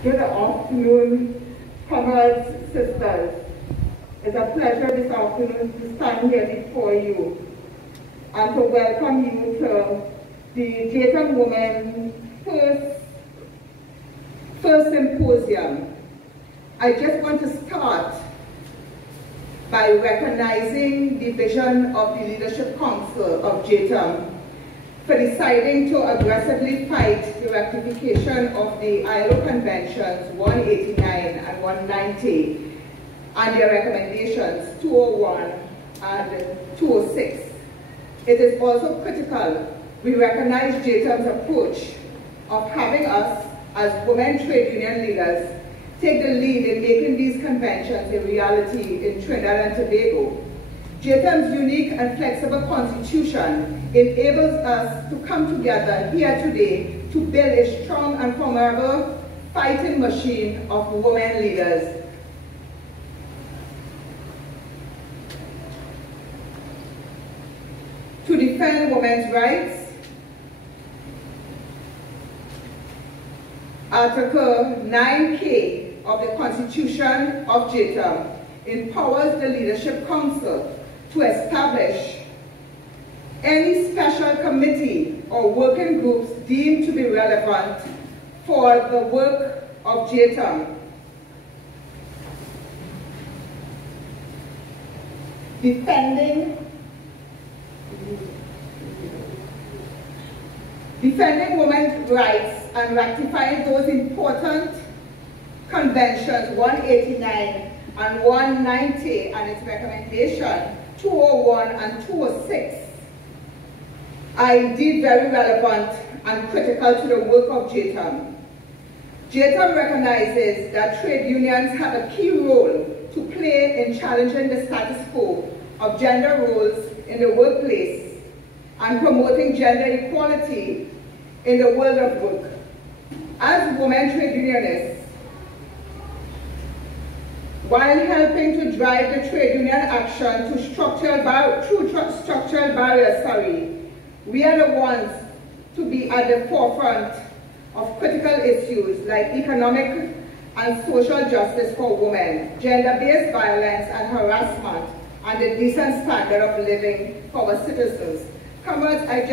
Good afternoon, comrades, sisters. It's a pleasure this afternoon to stand here before you and to welcome you to the Jtum'S Women first Symposium. I just want to start by recognizing the vision of the Leadership Council of Jtum'S for deciding to aggressively fight the ratification of the ILO Conventions 189 and 190 and their recommendations 201 and 206. It is also critical we recognize Jtum'S approach of having us as women trade union leaders take the lead in making these conventions a reality in Trinidad and Tobago. Jtum'S unique and flexible constitution enables us to come together here today to build a strong and formidable fighting machine of women leaders. To defend women's rights, Article 9K of the Constitution of Jtum'S empowers the Leadership Council to establish any special committee or working groups deemed to be relevant for the work of Jtum'S. Defending women's rights and ratifying those important conventions 189 and 190 and its recommendation 201 and 206 are indeed very relevant and critical to the work of Jtum'S. Jtum'S recognizes that trade unions have a key role to play in challenging the status quo of gender roles in the workplace and promoting gender equality in the world of work. As women trade unionists, while helping to drive the trade union action through structural barriers, we are the ones to be at the forefront of critical issues like economic and social justice for women, gender-based violence and harassment, and the decent standard of living for our citizens. Comrades, I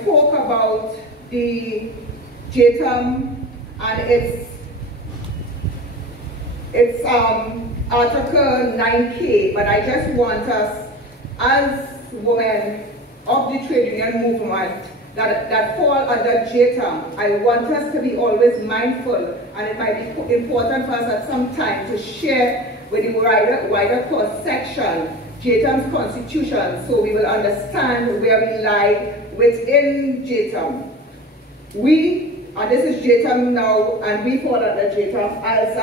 spoke about the Jtum'S and its Article 9K, but I just want us, as women of the trade union movement that fall under Jtum'S, I want us to be always mindful, and it might be important for us at some time to share with the wider cross-section Jtum'S constitution so we will understand where we lie within Jtum'S. We, and this is Jtum'S now, and we fall under Jtum'S as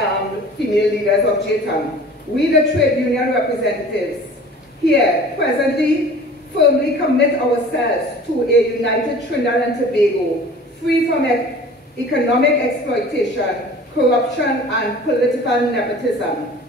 female leaders of Jtum'S. We, the trade union representatives, here presently firmly commit ourselves to a united Trinidad and Tobago, free from economic exploitation, corruption, and political nepotism.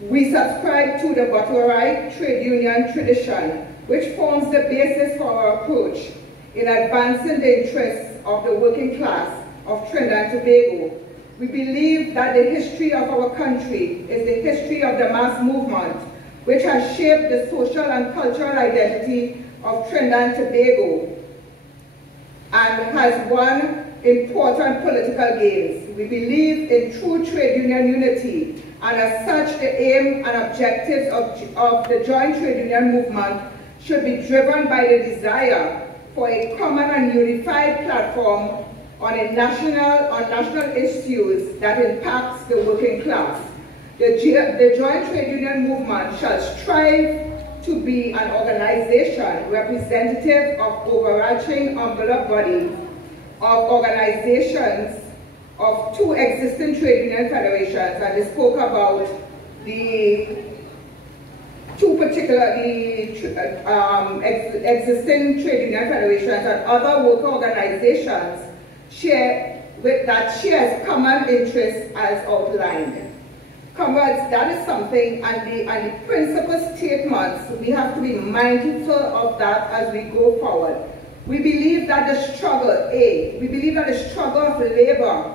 We subscribe to the Gajadhar trade union tradition, which forms the basis for our approach in advancing the interests of the working class of Trinidad and Tobago. We believe that the history of our country is the history of the mass movement, which has shaped the social and cultural identity of Trinidad and Tobago and has won important political gains. We believe in true trade union unity, and as such the aim and objectives of the joint trade union movement should be driven by the desire for a common and unified platform on national issues that impacts the working class. The joint trade union movement shall strive to be an organization representative of overarching umbrella bodies of organizations of two existing trade union federations, and they spoke about the two particular existing trade union federations and other worker organizations that shares common interests as outlined. Comrades, that is something, and the principal statements, we have to be mindful of that as we go forward. We believe that the struggle of labor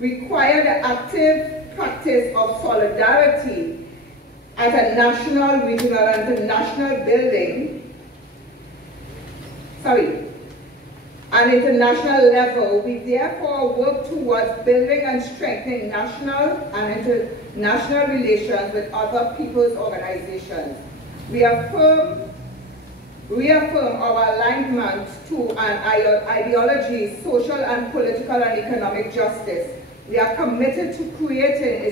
requires the active practice of solidarity at a national, regional, and international level. We therefore work towards building and strengthening national and international relations with other people's organizations. We affirm our alignment to an ideology, social and political and economic justice. We are committed to creating a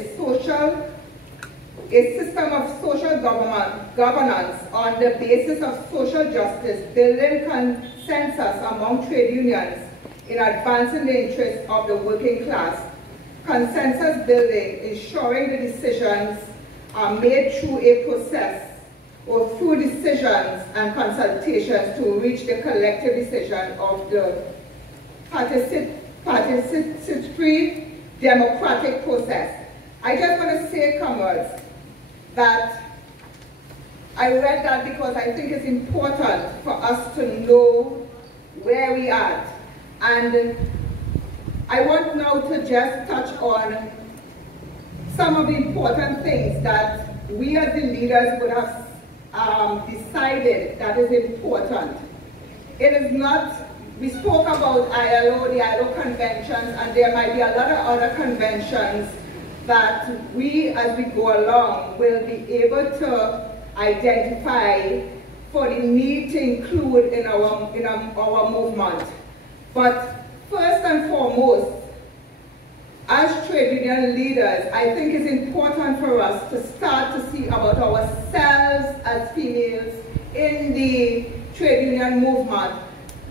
system of social governance on the basis of social justice, building consensus among trade unions in advancing the interests of the working class. Consensus building, ensuring the decisions are made through a process or through decisions and consultations to reach the collective decision of the participatory democratic process. I just want to say, comrades, that I read that because I think it's important for us to know where we are. And I want now to just touch on some of the important things that we as the leaders would have decided that is important. It is not, we spoke about ILO, the ILO conventions, and there might be a lot of other conventions that we, as we go along, will be able to identify for the need to include in our movement. But first and foremost, as trade union leaders, I think it's important for us to start to see about ourselves as females in the trade union movement.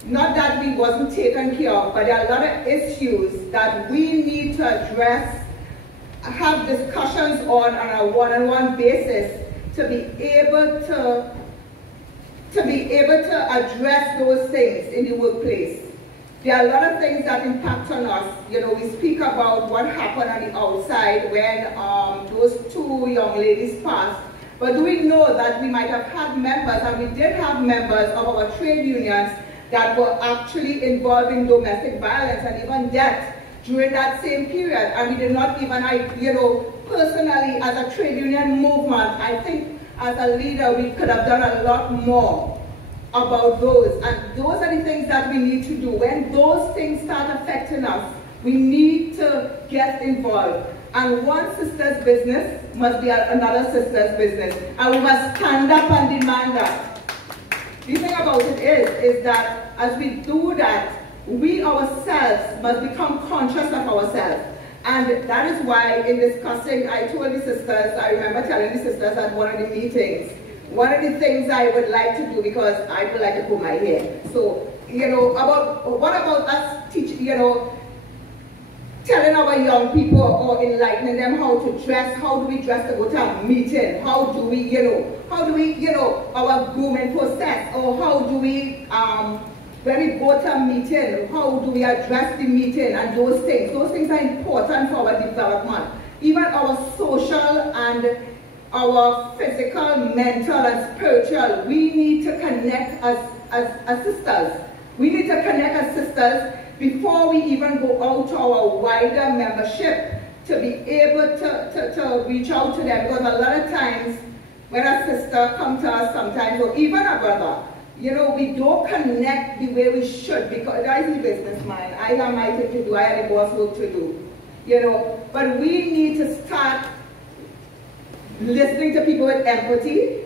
Not that we wasn't taken care of, but there are a lot of issues that we need to address, have discussions on a one-on-one basis to be able to address those things in the workplace. There are a lot of things that impact on us. You know, we speak about what happened on the outside when those two young ladies passed. But do we know that we might have had members, and we did have members of our trade unions that were actually involved in domestic violence and even death during that same period? And we did not even, personally as a trade union movement, I think as a leader we could have done a lot more about those. And those are the things that we need to do. When those things start affecting us, we need to get involved. And one sister's business must be another sister's business. And we must stand up and demand that. The thing about it is that as we do that, we ourselves must become conscious of ourselves. And that is why in discussing, I told the sisters, I remember telling the sisters at one of the meetings, one of the things I would like to do, because I would like to put my hair. So, what about us teaching, telling our young people or enlightening them how to dress? How do we dress to go to a meeting? How do we, our grooming process? Or how do we, when we go to a meeting, how do we address the meeting and those things? Those things are important for our development. Even our social and our physical, mental, and spiritual, we need to connect as sisters. We need to connect as sisters before we even go out to our wider membership to be able to reach out to them. Because a lot of times, when a sister comes to us sometimes, or even a brother, we don't connect the way we should, because I am the businessman, I have my thing to do, I have the boss work to do, But we need to start listening to people with empathy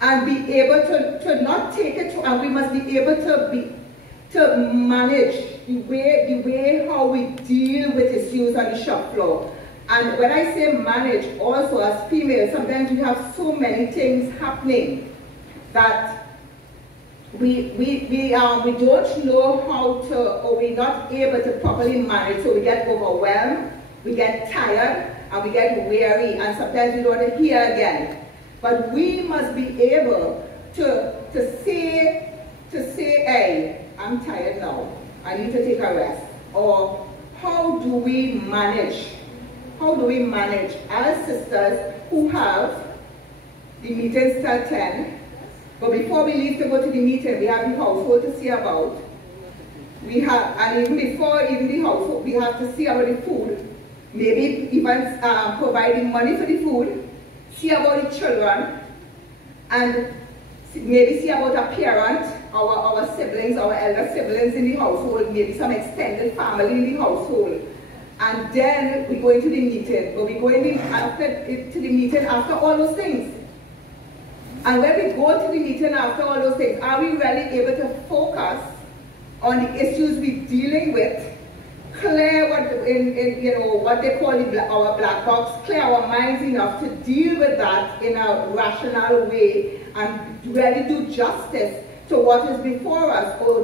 and be able to not take it to, and we must be able to manage the way how we deal with issues on the shop floor. And when I say manage, also as females, sometimes we have so many things happening that we don't know how to, or we're not able to properly manage, so we get overwhelmed, we get tired, and we get weary, and sometimes we don't want to hear again. But we must be able to say, hey, I'm tired now, I need to take a rest. Or how do we manage? How do we manage as sisters who have the meetings till 10, but before we leave to go to the meeting, we have the household to see about, We have, and even before even the household, we have to see about the food, maybe even providing money for the food, see about the children, and maybe see about a parent, our siblings, our elder siblings in the household, maybe some extended family in the household. And then we go into the meeting, but we go to the meeting after all those things. And when we go to the meeting after all those things, are we really able to focus on the issues we're dealing with, clear what they call our black box, clear our minds enough to deal with that in a rational way and really do justice to what is before us, or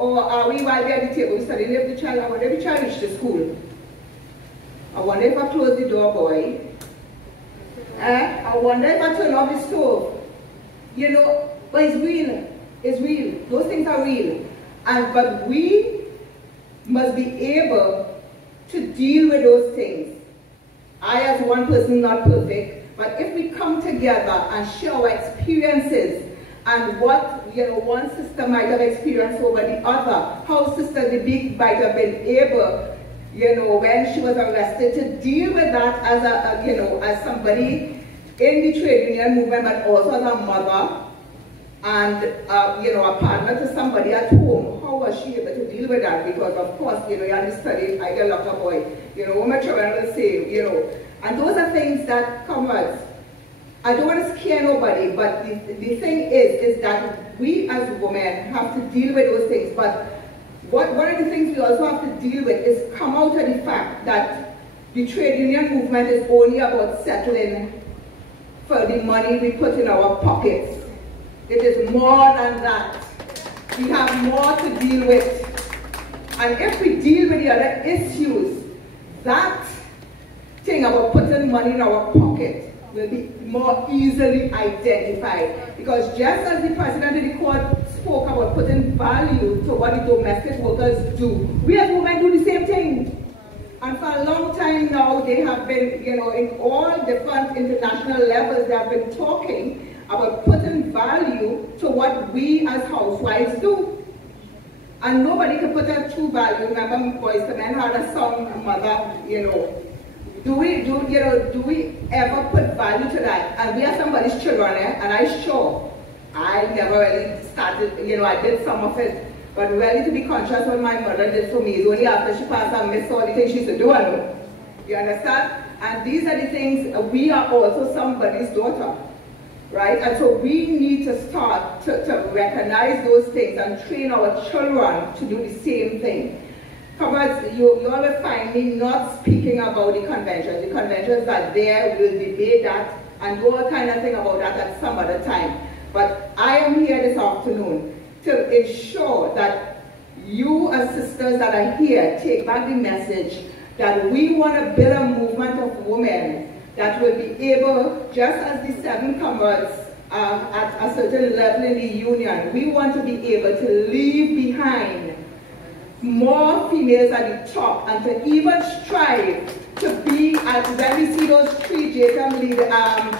are we while we're at the table studying if the child, I wonder if the child reached the school. I wonder if I close the door, boy. I wonder if I turn off the stove. You know, but it's real. It's real. Those things are real. But we must be able to deal with those things. I, as one person, not perfect, but if we come together and share our experiences and what one sister might have experienced over the other, how Sister Debik might have been able, when she was arrested, to deal with that as as somebody in the trade union movement, but also as a mother and a partner to somebody at home. How was she able to deal with that? Because of course, you understudy, I get locked up, boy. What my children will say, and those are things that comrades. I don't want to scare nobody, but the thing is that we as women have to deal with those things. But one of the things we also have to deal with is come out of the fact that the trade union movement is only about settling for the money we put in our pockets. It is more than that. We have more to deal with. And if we deal with the other issues, that thing about putting money in our pocket will be more easily identified. Because just as the president of the court spoke about putting value to what the domestic workers do, we as women do the same thing. And for a long time now, they have been, in all different international levels, they have been talking about putting value to what we as housewives do. And nobody can put a true value. Remember, Boys to Men had a song, Mother, Do we ever put value to that? And we are somebody's children, and I never really started, I did some of it, but really to be conscious what my mother did for me is only after she passed and missed all the things she used to do, I know. You understand? And these are the things, we are also somebody's daughter, right? And so we need to start to recognize those things and train our children to do the same thing. Comrades, you all will find me not speaking about the conventions. The conventions are there, we'll debate that and do all kind of thing about that at some other time. But I am here this afternoon to ensure that you as sisters that are here take back the message that we want to build a movement of women that will be able, just as the 7 comrades at a certain level in the union, we want to be able to leave behind more females at the top and to even strive to be, when we see those 3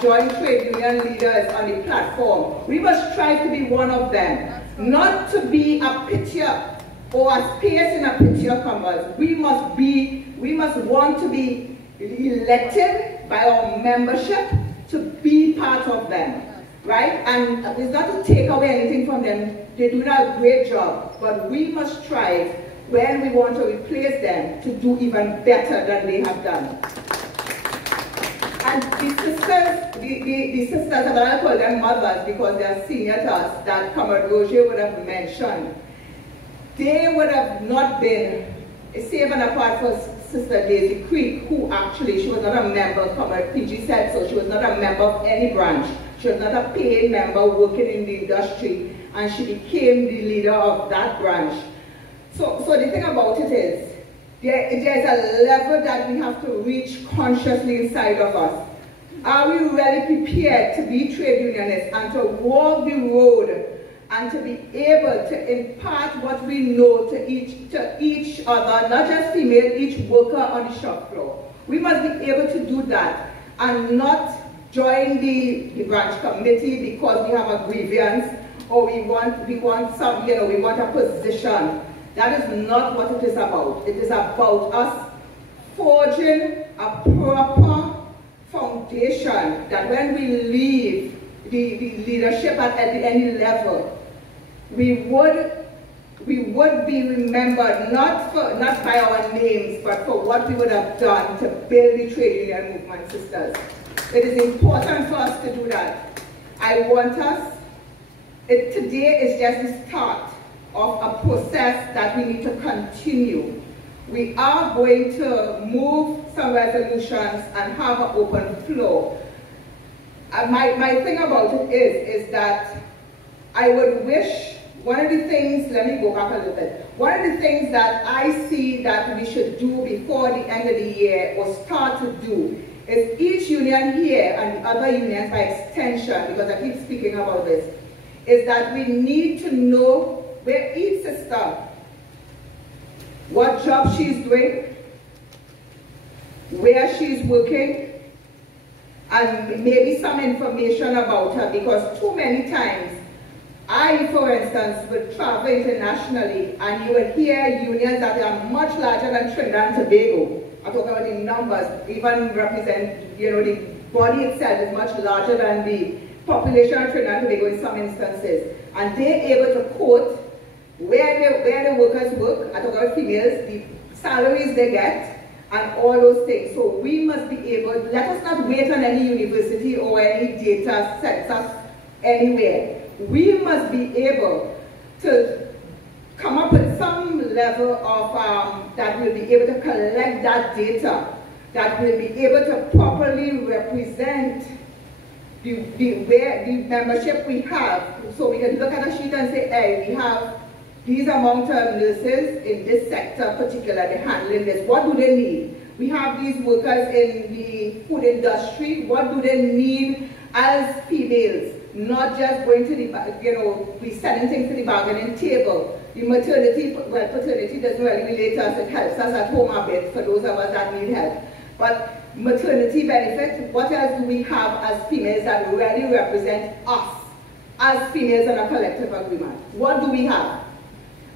joint trade union leaders on the platform, we must strive to be one of them. Not to be a picture or a space in a picture, comrades. We must want to be elected by our membership to be part of them, right? And it's not to take away anything from them. They do a great job, but we must strive when we want to replace them to do even better than they have done. And the sisters, and I call them mothers because they are senior to us, that Comrade Roger would have mentioned, they would have not been, save and apart for Sister Daisy Creek, who actually, she was not a member, Comrade PG said so, she was not a member of any branch. She was not a paid member working in the industry, and she became the leader of that branch. So the thing about it is, there's a level that we have to reach consciously inside of us. Are we really prepared to be trade unionists and to walk the road and to be able to impart what we know to each other, not just female, each worker on the shop floor? We must be able to do that and not join the branch committee because we have a grievance or we want some, we want a position. That is not what it is about. It is about us forging a proper foundation that when we leave the leadership at any level, we would be remembered not by our names, but for what we would have done to build the trade union movement, sisters. It is important for us to do that. I want us, today is just the start of a process that we need to continue. We are going to move some resolutions and have an open floor. My thing about it is that I would wish, one of the things, let me go back a little bit. One of the things that I see that we should do before the end of the year, or start to do, is each union here and the other unions by extension, because I keep speaking about this, is that we need to know where each sister, what job she's doing, where she's working, and maybe some information about her, because too many times, I, for instance, would travel internationally and you would hear unions that are much larger than Trinidad and Tobago. I'm talking about the numbers, even represent, the body itself is much larger than the population of Trinidad and Tobago in some instances. And they're able to quote where the workers work, I talk about females, the salaries they get, and all those things. So we must be able, let us not wait on any university or any data sets us anywhere. We must be able to come up with some level of, that will be able to collect that data, that will be able to properly represent the membership we have. So we can look at a sheet and say, hey, we have these amount of nurses in this sector particularly handling this. What do they need? We have these workers in the food industry. What do they need as females? Not just going to the, we sending things to the bargaining table. The maternity, well, paternity doesn't really relate to us. It helps us at home a bit for those of us that need help. But maternity benefit, what else do we have as females that really represent us as females in a collective agreement? What do we have?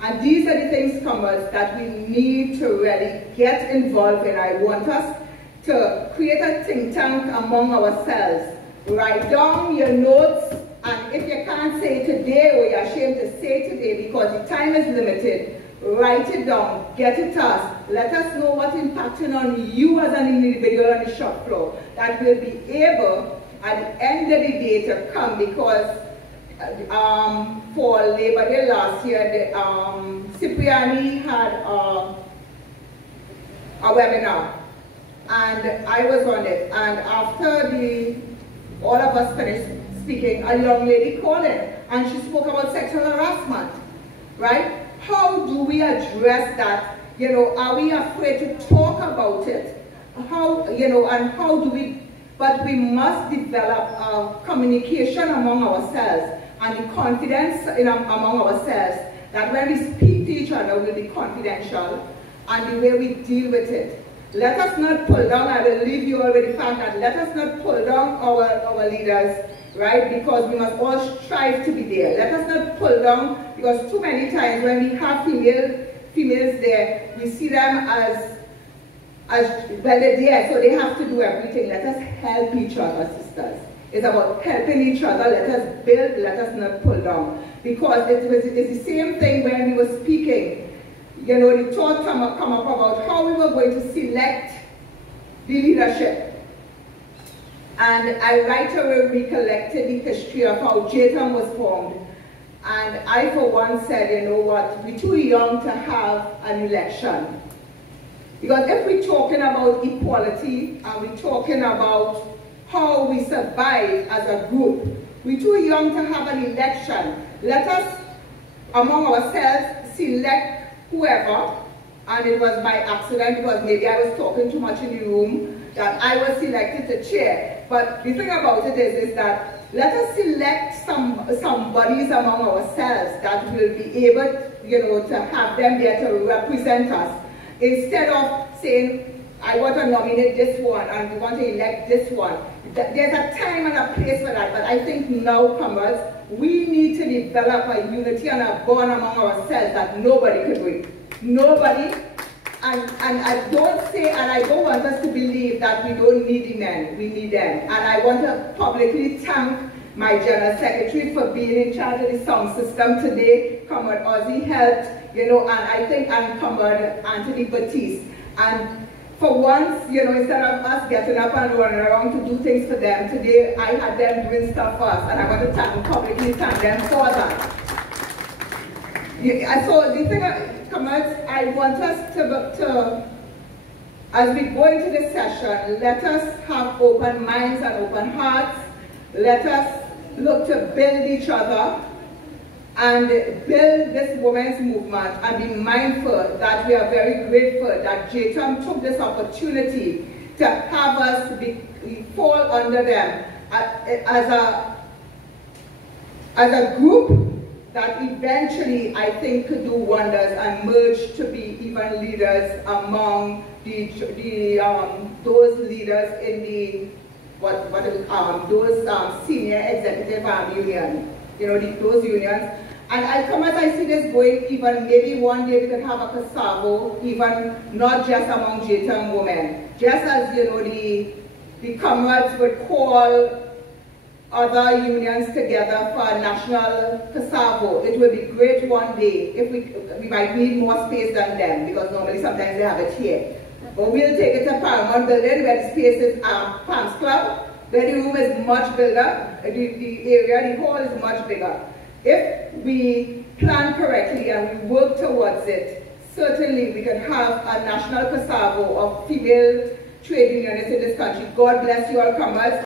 And these are the things, comrades, that we need to really get involved in. I want us to create a think tank among ourselves. Write down your notes, and if you can't say it today or you're ashamed to say it today because the time is limited, write it down, get it to us. Let us know what's impacting on you as an individual on the shop floor that will be able at the end of the day to come, because for Labor Day last year, Cipriani had a webinar and I was on it, and after all of us finished speaking, a young lady called in and she spoke about sexual harassment, right? How do we address that? Are we afraid to talk about it? How, and how do we, but we must develop communication among ourselves and the confidence among ourselves that when we speak to each other will be confidential, and the way we deal with it. Let us not pull down, I will leave you all with the fact that let us not pull down our leaders, right? Because we must all strive to be there. Let us not pull down, because too many times when we have females there, we see them as well, they're there, so they have to do everything. Let us help each other, sisters. It's about helping each other. Let us build, let us not pull down. Because it's the same thing when we were speaking. The thought come up about how we were going to select the leadership. And I right away recollected the history of how Jtum'S was formed. And I, for one, said, you know what, we're too young to have an election. Because if we're talking about equality and we're talking about how we survive as a group, we're too young to have an election. Let us, among ourselves, select whoever, and it was by accident because maybe I was talking too much in the room, that I was selected to chair. But the thing about it is that let us select some bodies among ourselves that will be able, to have them there to represent us. Instead of saying, I want to nominate this one and we want to elect this one. There's a time and a place for that, but I think now, Comrades, we need to develop a unity and a bond among ourselves that nobody can break. Nobody. And I don't say, and I don't want us to believe that we don't need the men. We need them. And I want to publicly thank my General Secretary for being in charge of the sound system today. Comrade Ozzy helped, you know, and I think, and Comrade Anthony Batiste. And for once, you know, instead of us getting up and running around to do things for them, today I had them doing stuff for us, and I want to publicly thank them for that. So the thing, Comrades, I want us to, as we go into this session, let us have open minds and open hearts. Let us look to build each other and build this women's movement, and be mindful that we are very grateful that Jtum took this opportunity to have us fall under them as a group that eventually I think could do wonders and merge to be even leaders among those leaders in the those senior executive union, you know, those unions. And I come as I see this going, even maybe one day we could have a Kasavo, even not just among Jtum women. Just as, you know, the Comrades would call other unions together for a national Kasavo. It would be great one day if we might need more space than them, because normally sometimes they have it here. But we'll take it to Paramount Building, where the space is Palms Club, where the room is much bigger, the area, the hall is much bigger. If we plan correctly and we work towards it, certainly we can have a national Kasavo of female trade unionists in this country. God bless you all, Comrades.